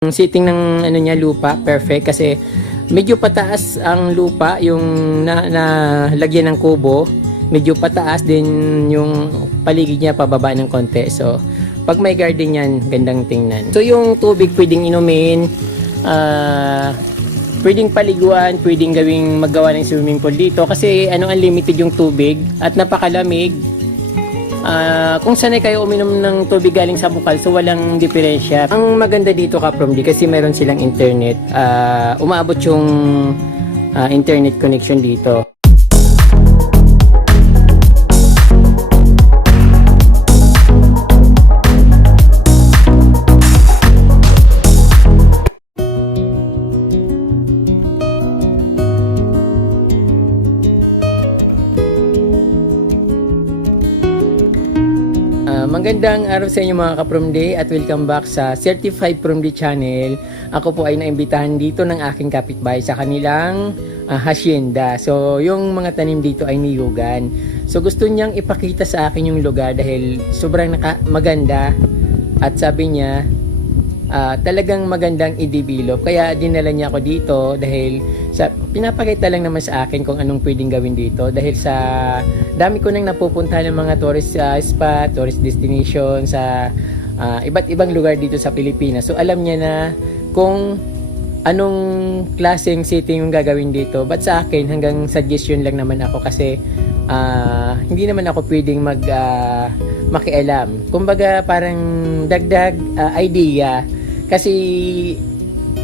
Ang sitting ng ano niya lupa, perfect kasi medyo pataas ang lupa yung lagyan ng kubo. Medyo pataas din yung paligid niya pababa ng konti. So, pag may garden yan, gandang tingnan. So, yung tubig pwedeng inumin, pwedeng paliguan, pwedeng gawing maggawa ng swimming pool dito kasi unlimited yung tubig at napakalamig. Kung sanay kayo uminom ng tubig galing sa bukal, so walang diferensya. Ang maganda dito Ka-Promdi kasi meron silang internet. Umaabot yung internet connection dito. Magandang araw sa inyo mga Ka-Promdi at welcome back sa Certified Promdi Channel. Ako po ay naimbitahan dito ng aking kapitbahay sa kanilang hacienda. So yung mga tanim dito ay niyugan. So gusto niyang ipakita sa akin yung lugar dahil sobrang maganda at sabi niya talagang magandang i-develop. Kaya dinala niya ako dito dahil pinapakita lang naman sa akin kung anong pwedeng gawin dito dahil sa dami ko nang napupunta ng mga tourist spot, tourist destination sa iba't ibang lugar dito sa Pilipinas. So alam niya na kung anong klaseng setting yung gagawin dito. But sa akin hanggang suggestion lang naman ako kasi hindi naman ako pwedeng makialam. Kumbaga parang dagdag idea kasi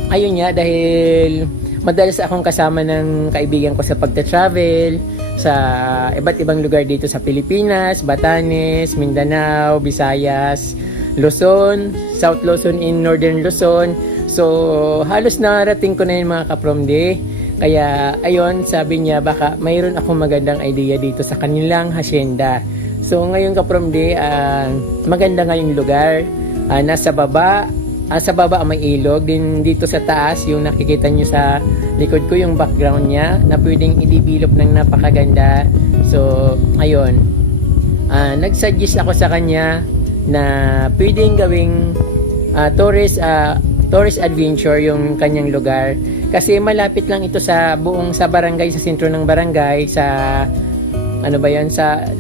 ayun nga dahil madalas akong kasama ng kaibigan ko sa pagta-travel sa iba't ibang lugar dito sa Pilipinas, Batanes, Mindanao, Visayas, Luzon, South Luzon in Northern Luzon. So halos narating ko na yung mga Ka-Promdi. Kaya ayun, sabi niya baka mayroon akong magandang idea dito sa kanilang hacienda. So ngayon Ka-Promdi, maganda nga yung lugar. Nasa baba, sa baba may ilog. Din dito sa taas, yung nakikita nyo sa likod ko, yung background niya na pwedeng i-develop ng napakaganda. So ayun, nag-suggest ako sa kanya na pwedeng gawing tourist adventure yung kanyang lugar. Kasi malapit lang ito sa barangay, sa sentro ng barangay, sa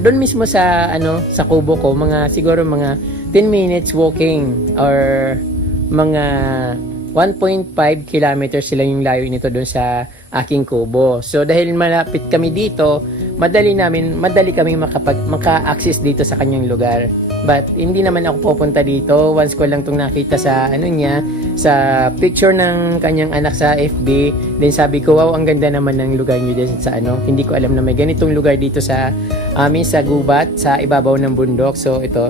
doon mismo sa sa kubo ko, siguro mga 10 minutes walking or mga 1.5 kilometers sila yung layo nito doon sa aking kubo. So dahil malapit kami dito, madali kami maka-access dito sa kanyang lugar. But hindi naman ako pupunta dito. Once ko lang itong nakita sa sa picture ng kanyang anak sa FB. Then sabi ko, wow, ang ganda naman ng lugar niyo din sa Hindi ko alam na may ganitong lugar dito sa amin sa gubat, sa ibabaw ng bundok. So ito,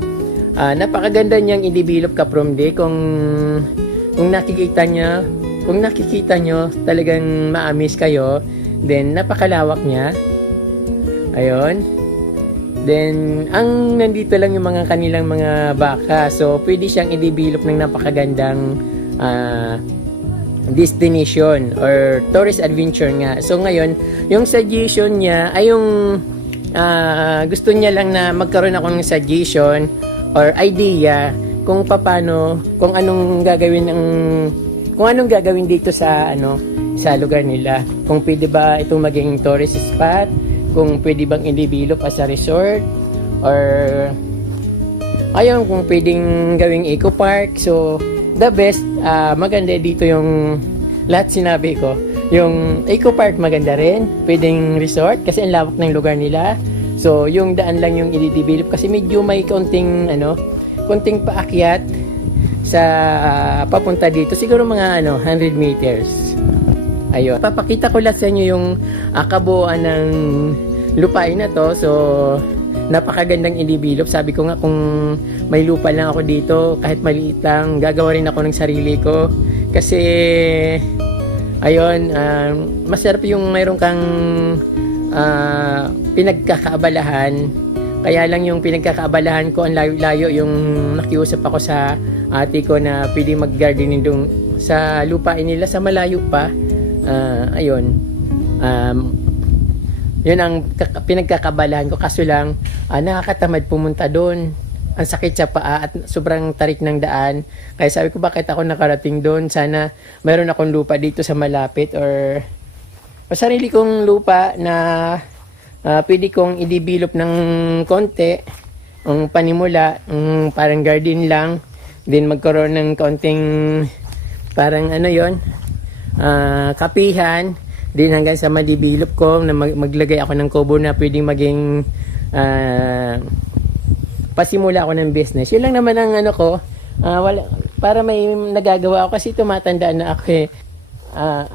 napakaganda niyang i-develop Ka-Promdi kung nakikita nyo, talagang ma-amaze kayo. Then napakalawak niya. Ayun. Then, nandito lang yung mga kanilang mga baka. So, pwede siyang i-develop ng napakagandang destination or tourist adventure nga. So, ngayon, yung suggestion niya ay yung gusto niya lang na magkaroon ako ng suggestion or idea kung anong gagawin dito sa sa lugar nila. Kung pwede ba itong maging tourist spot, kung pwede bang i-develop as a resort, or kung pwedeng gawing eco park. So the best, maganda dito yung lahat sinabi ko. Yung eco park maganda rin, pwedeng resort kasi ang lawak ng lugar nila. So yung daan lang yung i-develop kasi medyo may konting paakyat sa papunta dito, siguro mga 100 meters. Ayun, papakita ko lang sa inyo yung kabuuan ng lupain na to. So napakagandang i-develop. Sabi ko nga kung may lupa lang ako dito, kahit maliit lang, gagawa rin ako ng sarili ko kasi ayun, masarap yung mayroon kang pinagkakaabalahan. Kaya lang yung pinagkakaabalahan ko, ang layo-layo yung nakiusap ako sa ate ko na pwede mag-gardening doon sa lupain nila sa malayo pa. Ayun, yun ang pinagkakabalahan ko, kaso lang nakakatamad pumunta doon. ang sakit sa paa at sobrang tarik ng daan. Kaya sabi ko, bakit ako nakarating doon? Sana mayroon akong lupa dito sa malapit or sarili kong lupa na pwede kong i-develop ng konti, ang panimula, parang garden lang, din magkaroon ng konting parang ano yon, kapihan, din hanggang sa ma-develop ko na maglagay ako ng kubo na pwedeng maging pasimula ako ng business. Yun lang naman ang ano ko, para may nagagawa ako kasi tumatanda na ako eh.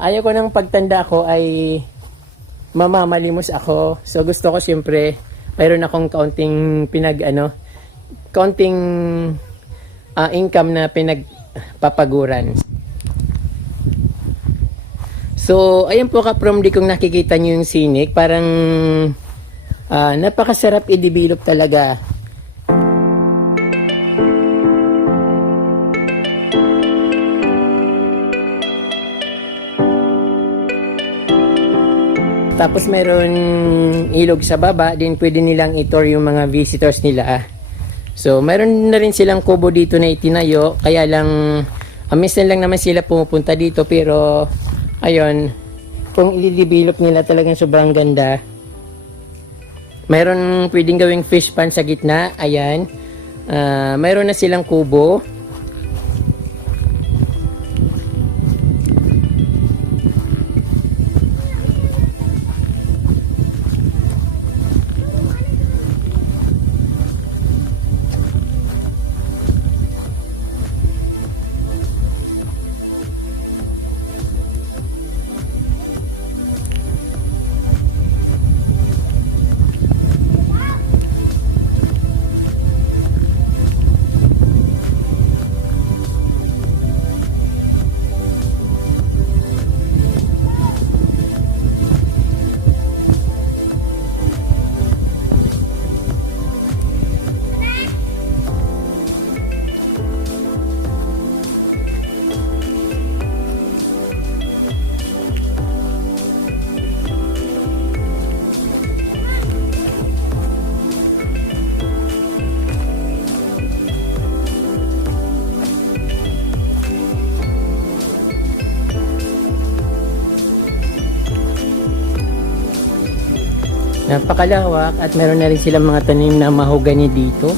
Ayaw ko ng pagtanda ko ay mamamalimos ako. So gusto ko siyempre mayroon akong kaunting kaunting income na pinagpapaguran. So ayun po ka-from di kung nakikita nyo yung scenic, parang napakasarap i-develop talaga. Tapos mayroon ilog sa baba, din pwede nilang i-tour yung mga visitors nila. So mayroon na rin silang kubo dito na itinayo, kaya lang minsan lang naman sila pumupunta dito, pero ayun, kung i-develop nila talagang sobrang ganda. Mayroon pwedeng gawing fish pond sa gitna, ayan. Mayroon na silang kubo. Napakalawak at meron na rin silang mga tanim na mahogany dito.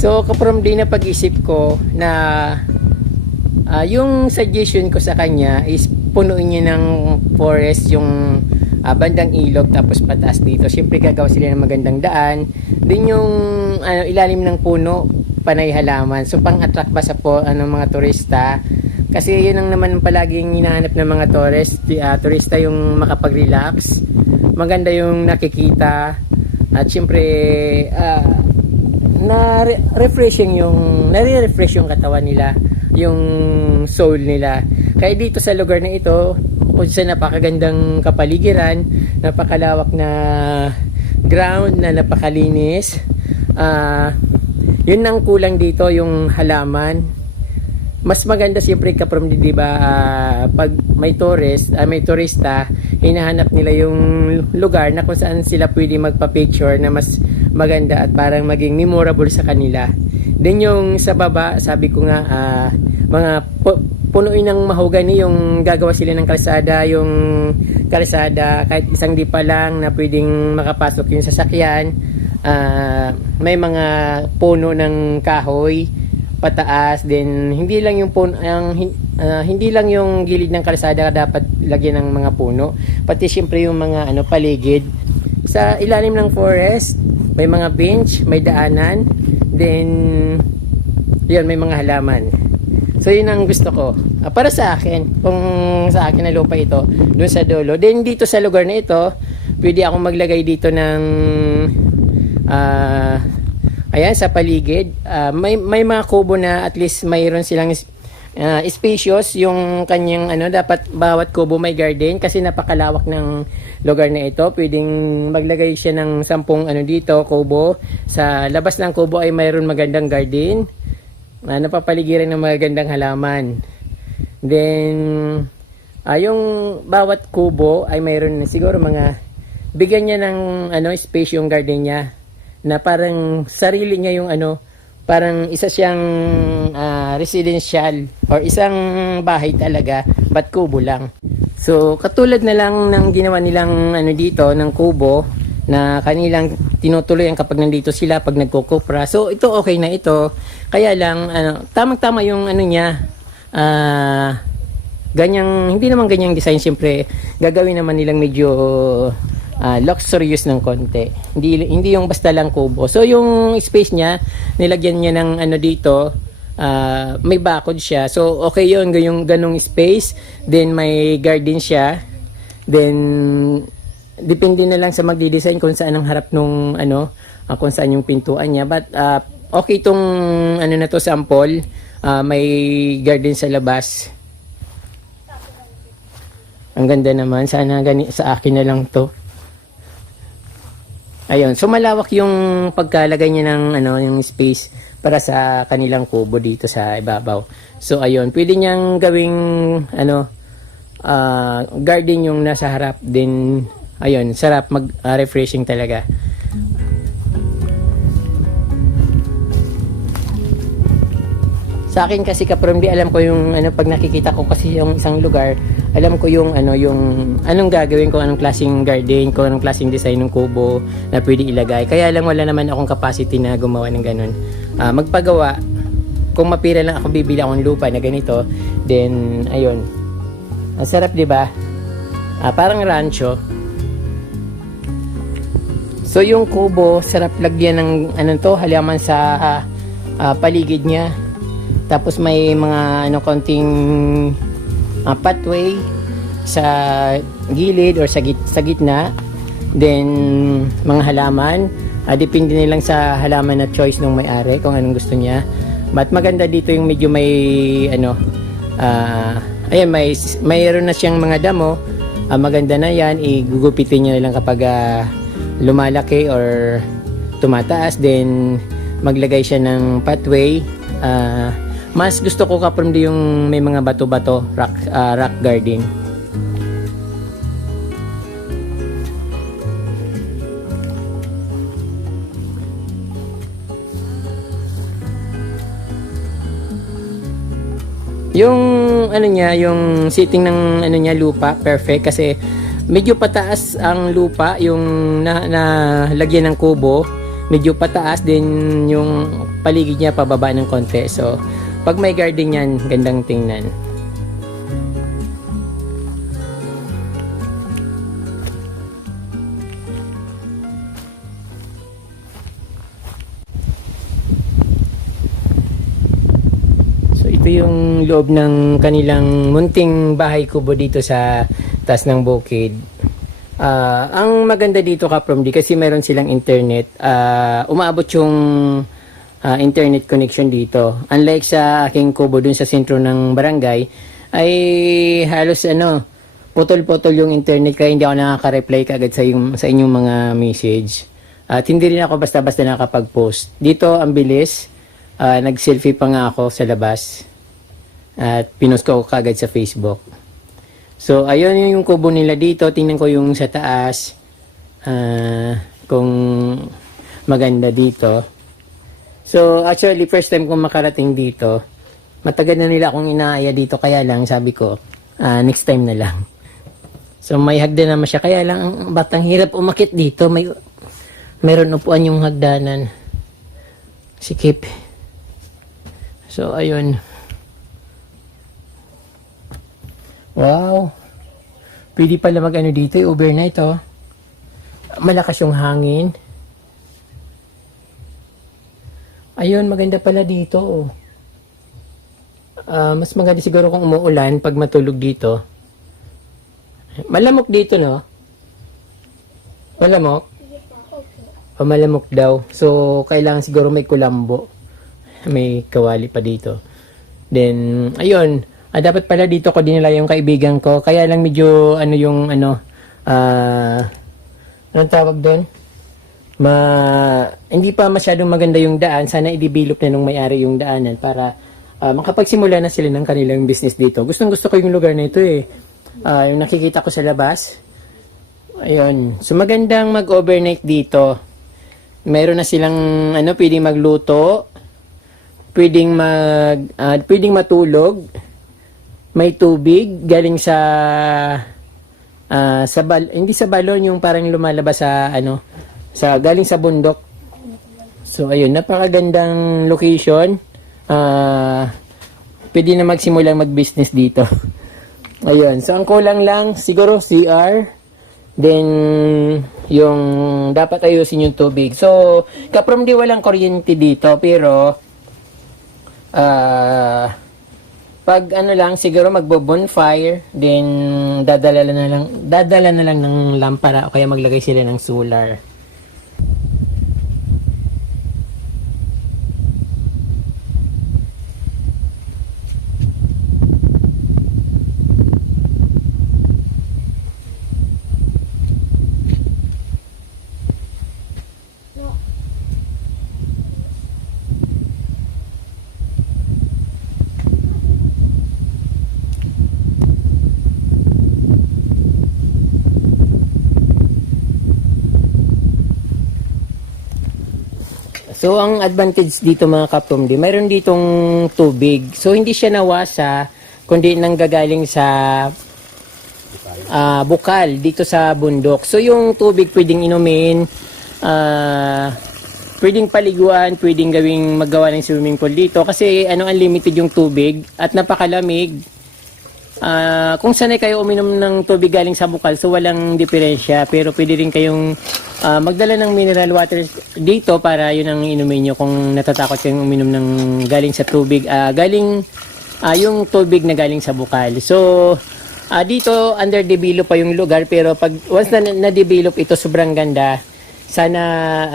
So from din na pag-isip ko na yung suggestion ko sa kanya is punuin niya ng forest yung bandang ilog tapos pataas dito. Siyempre gagawa sila ng magandang daan. Din yung ilalim ng puno, panay halaman. So pang-attract ba sa mga turista? Kasi yun ang naman palaging hinahanap ng mga turista, yung makapag-relax. Maganda yung nakikita. At siyempre nare-refresh yung katawan nila, yung soul nila. Kaya dito sa lugar na ito, bukod sa napakagandang kapaligiran, napakalawak na ground na napakalinis, yun ang kulang dito, yung halaman. Mas maganda siyempre kaprom, di ba, pag may turista, hinahanap nila yung lugar na kung saan sila pwede magpa-picture na mas maganda at parang maging memorable sa kanila. Then yung sa baba, sabi ko nga, mga punuin ng mahogany, yung gagawa sila ng kalsada, yung kalsada kahit isang dipa lang na pwedeng makapasok yung sasakyan. May mga puno ng kahoy pataas, then hindi lang yung hindi lang yung gilid ng kalsada dapat lagyan ng mga puno, pati syempre yung mga paligid. Sa ilalim ng forest may mga bench, may daanan, then yun, may mga halaman. So yun ang gusto ko para sa akin, kung sa akin na lupa ito doon sa dulo. Then dito sa lugar na ito pwede akong maglagay dito ng ayan, sa paligid, may mga kubo na at least mayroon silang spacious yung kanyang dapat bawat kubo may garden kasi napakalawak ng lugar na ito. Pwedeng maglagay siya ng 10 dito kubo. Sa labas ng kubo ay mayroon magandang garden, napapaligiran ng magandang halaman. Then yung bawat kubo ay mayroon siguro mga bigyan niya ng space yung garden niya, na parang sarili niya yung parang isa siyang residential or isang bahay talaga, but kubo lang. So katulad na lang ng ginawa nilang dito ng kubo na kanilang tinutuloy kapag nandito sila pag nagkukupra. So ito okay na ito, kaya lang tamang-tama yung niya, ganyang, hindi naman ganyang design. Siyempre gagawin naman nilang medyo luxurious ng konti, hindi yung basta lang kubo. So yung space niya, nilagyan niya ng dito, may bakod siya, so okay yun, yung ganong space. Then may garden siya, then depende na lang sa magdi-design kung saan ang harap nung kung saan yung pintuan niya. But okay itong na to, sample. May garden sa labas, ang ganda naman. Sana sa akin na lang to. Ayun, so malawak yung pagkalagay niya ng yung space para sa kanilang kubo dito sa ibabaw. So ayun, pwede niyang gawing garden yung nasa harap din. Ayun, sarap, refreshing talaga. Sa akin kasi kaprom, alam ko yung pag nakikita ko kasi yung isang lugar, alam ko yung yung anong gagawin ko, anong klaseng garden ko, anong klaseng design ng kubo na pwede ilagay. Kaya lang wala naman akong capacity na gumawa ng ganun. Magpagawa, kung mapira lang ako, bibili akong lupa na ganito, then ayun, ang sarap, di ba? Parang rancho. So yung kubo, sarap lagyan ng halaman sa paligid niya. Tapos may mga konting pathway sa gilid or sa gitna. Then mga halaman, depende nilang sa halaman na choice ng may-ari kung anong gusto niya. But maganda dito yung medyo may ayan, mayroon na siyang mga damo. Maganda na yan, igugupitin niya lang kapag lumalaki or tumataas. Then maglagay siya ng pathway. Mas gusto ko kaprom di yung may mga bato-bato, rock garden. Yung niya, yung sitting ng niya lupa, perfect kasi medyo pataas ang lupa yung na lagyan ng kubo. medyo pataas, din yung paligid niya pababa ng konti. So pag may garden yan, gandang tingnan. Ito yung loob ng kanilang munting bahay kubo dito sa taas ng bukid. Ang maganda dito Kaprom D, kasi meron silang internet. Umaabot yung internet connection dito. Unlike sa aking kubo dun sa sentro ng barangay, ay halos putol-putol yung internet, kaya hindi ako nakaka-reply kagad sa inyong mga message. At hindi rin ako basta-basta nakapag-post. Dito ang bilis. Nag-selfie pa nga ako sa labas. At pinost ko kagad sa Facebook. So, ayun yung kubo nila dito. Tingnan ko yung sa taas. Kung maganda dito. So, actually, first time kong makarating dito. Matagal na nila akong inaaya dito. Kaya lang, sabi ko, next time na lang. So, may hagdan naman siya. Kaya lang, batang hirap umakit dito. Meron upuan yung hagdanan. Sikip. So, ayun. Wow. Pwede pala mag-ano dito, overnight, oh. Malakas yung hangin. Ayun, maganda pala dito, oh. Mas maganda siguro kung umuulan pag matulog dito. Malamok dito, no? Malamok? O malamok daw. So, kailangan siguro may kulambo. May kawali pa dito. Then, ayun. Dapat pala dito ko dinala yung kaibigan ko. Kaya lang medyo, anong tawag doon? Hindi pa masyadong maganda yung daan. Sana i-develop na nung may-ari yung daanan para makapagsimula na sila ng kanilang business dito. Gustong-gusto ko yung lugar na ito eh. Yung nakikita ko sa labas. Ayun. So, magandang mag-overnight dito. Meron na silang, pwedeng magluto. Pwedeng matulog. May tubig galing hindi sa balon, yung parang lumalabas galing sa bundok. So ayun, napakagandang location. Pwede na magsimulang mag-business dito. Ayun, so ang kulang lang siguro CR, then yung dapat ayusin yung tubig. So Kaprom D, walang kuryente dito, pero pag lang siguro magbo-bonfire, then dadala na lang ng lampara o kaya maglagay sila ng solar. So, ang advantage dito mga Kaprom D, mayroon ditong tubig. So, hindi siya nawasa, kundi nanggagaling sa bukal dito sa bundok. So, yung tubig pwedeng inumin, pwedeng paliguan, pwedeng magawa ng swimming pool dito. Kasi unlimited yung tubig at napakalamig. Kung sanay kayo uminom ng tubig galing sa bukal, so walang diferensya. Pero pwede rin kayong magdala ng mineral water dito para yun ang inumin nyo kung natatakot kayong uminom ng galing sa tubig. Yung tubig na galing sa bukal. So, dito underdevelop pa yung lugar, pero pag once na-develop ito, sobrang ganda. Sana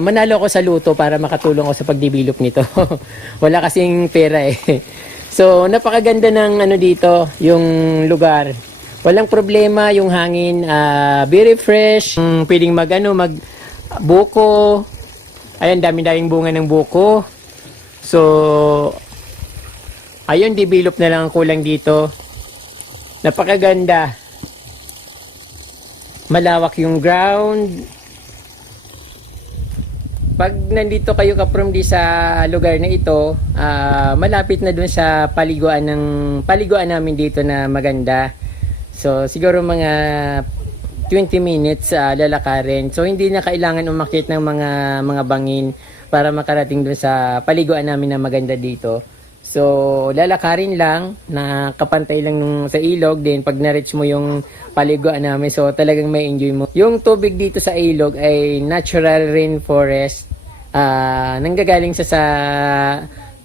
manalo ko sa luto para makatulong ko sa pag-develop nito. Wala kasing pera eh. So, napakaganda ng dito, yung lugar. Walang problema, yung hangin, very fresh. Pwedeng buko. Ayan, dami-daming bunga ng buko. So, ayun, develop na lang ang kulang dito. Napakaganda. Malawak yung ground. Pag nandito kayo Kaprom D sa lugar na ito, malapit na dun sa paliguan namin dito na maganda. So siguro mga 20 minutes lalakarin. So hindi na kailangan umakyat ng mga bangin para makarating doon sa paliguan namin na maganda dito. So lalakarin lang, nakapantay lang nung sa ilog, then pag na-reach mo yung paliguan namin, so talagang may enjoy mo. Yung tubig dito sa ilog ay natural rainforest, nanggagaling sa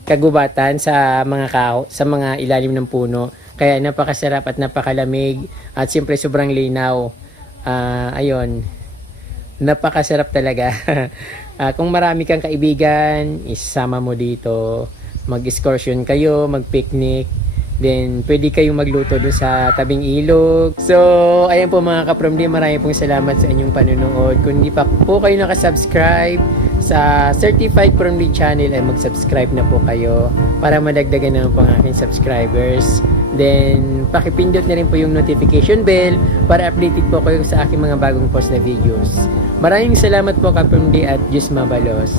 kagubatan sa sa mga ilalim ng puno. Kaya napakasarap at napakalamig at siyempre sobrang linaw. Ayun, napakasarap talaga. Kung marami kang kaibigan, isama mo dito. Mag-excursion kayo, mag-picnic. Then, pwede kayong magluto doon sa tabing ilog. So, ayan po mga ka-Promdi, marami pong salamat sa inyong panunood. Kung hindi pa po kayo nakasubscribe sa Certified Promdi channel, ay mag-subscribe na po kayo para madagdagan naman po ang aking subscribers. Then, pakipindot na rin po yung notification bell para updated po kayo sa aking mga bagong post na videos. Maraming salamat po ka-Promdi at Diyos mabalos.